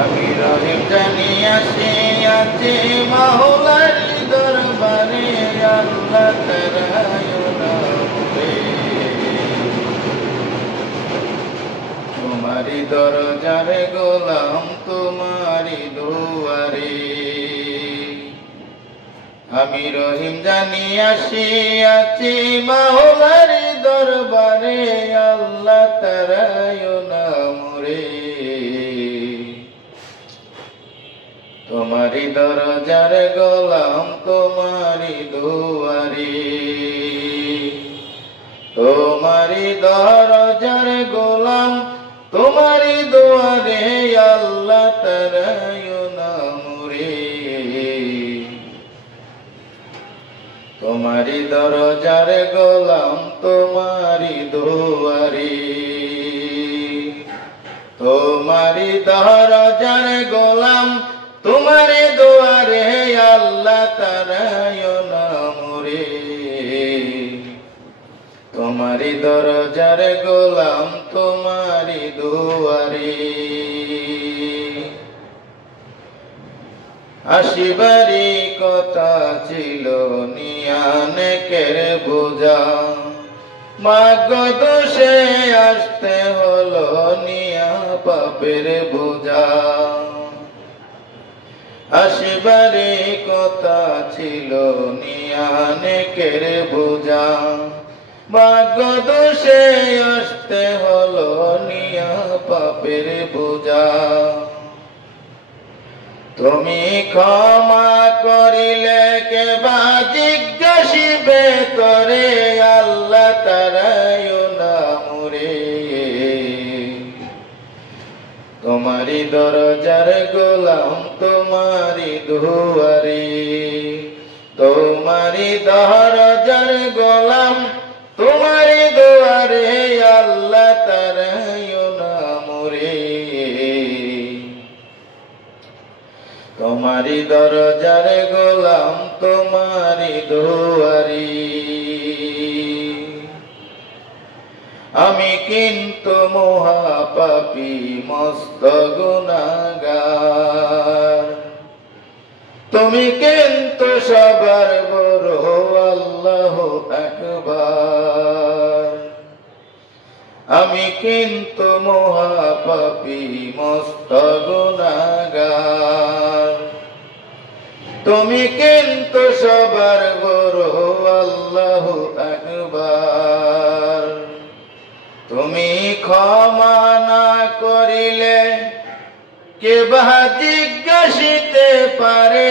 আমি রহিম জানিয়াছি আছি মাওলার দরবারে আল্লাহ তারায়ো নামে তোমারি দরজারে গোলাম তোমারি দুয়ারে আমি রহিম জানিয়াছি আছি মাওলার দরবারে আল্লাহ তারায়ো নামে তোমারি দরজার গোলাম তোমারি দুয়ারে তোমারি দরজার গোলাম তোমারি দুয়ারে আল্লাহ তারায়ো নামে তোমারি দরজার গোলাম তোমারি দুয়ারে তোমারি দরজার গোলাম তোমারি দুয়ারে আল্লাহ তারায়ো নামে তোমারি দরজার গোলাম তোমারি দুয়ারে আসিবারি কথা ছিল নিয়ানেকের বোঝা মাগো দোষে আসতে হলো নিয়া পাপের বোঝা আসিবারি কথা ছিল নিয়ানেকের বোঝা মাগো দোষে আসতে হলো নিয়া পাপের বোঝা তুমি ক্ষমা করিলে কেবা জিজ্ঞাসিবে তরে আল্লাহ তারায়ো নামে তোমারি দরজার গোলাম তোমারি দুয়ারে তোমারি দরজার গোলাম তোমারি দুয়ারে আল্লাহ তারায়ো নামে তোমারি দরজার গোলাম তোমারি দুয়ারে আমি কিন্তু মহাপাপী মস্ত গুনাহগার তুমি কিন্তু সবার বড় আল্লাহু আকবার আমি কিন্তু মহাপাপী মস্ত গুনাহগার তুমি কিন্তু সবার বড় আল্লাহু আকবার তুমি ক্ষমা না করিলে কে বা জিজ্ঞাসিতে পারে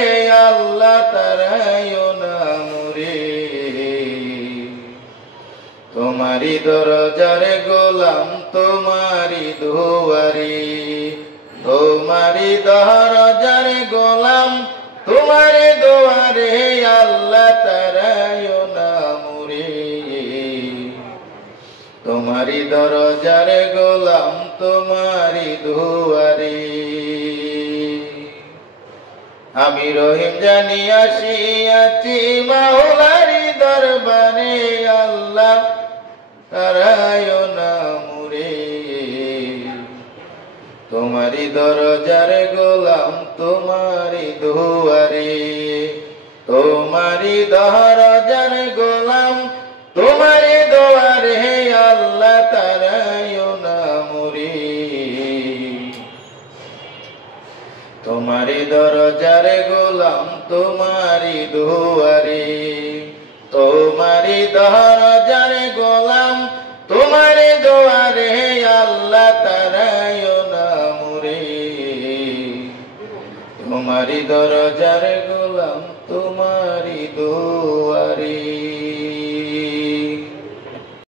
আল্লাহ তারায়ো নামে তোমারি দরজার গোলাম তোমারি দুয়ারে তোমারি দরজার গোলাম তোমারি দুয়ারে আল্লাহ তারায়ো নামে তোমারি দরজার গোলাম তোমারি দুয়ারে আমি রহিম জানিয়াছি আছি মাওলারি দরবারে আল্লাহ তারায়ো নামে তোমারি দরজার গোলাম তোমারি দুয়ারে তোমারি দরজার গোলাম তোমারি দুয়ারে আল্লাহ তারায়ো নামে তোমারি দরজার গোলাম তোমারি দুয়ারে তোমারি দরজার গোলাম তোমারি দুয়ারে আল্লাহ তারায়ো নামে তোমারি দরজার গোলাম তোমারি দুয়ারে।